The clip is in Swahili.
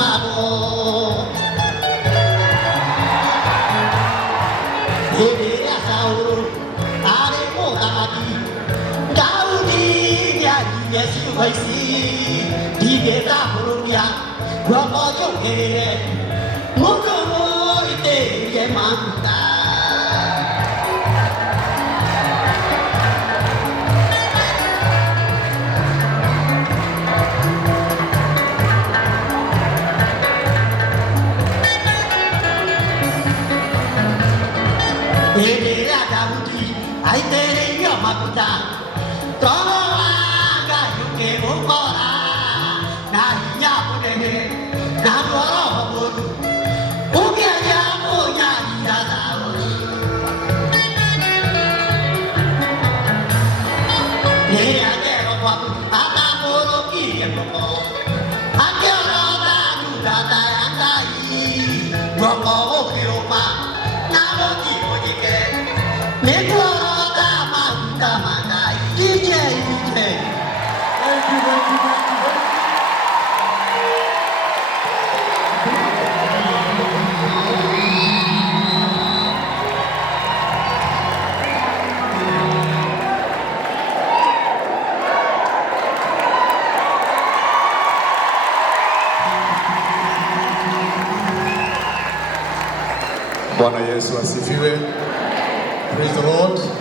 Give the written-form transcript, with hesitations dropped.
mamo Ede ya sauro are mo amati Gaudi ya yesu waisi Dige da buruya Wako joke Moko ite ye manta Ede ya Gaudi ai tere yo makuta Towa ga yuke mokora Na ya pune na ro Ugia ya moya ya dao Ye ya ke ro ata moro ki ye mo Ake ro da nu da ta angai Ro ko o ki o ma na ro ki o ji ke Ne ko da ma da ma dai DJ Thank you, thank you, thank you. Bwana Yesu asifiwe. Praise the Lord.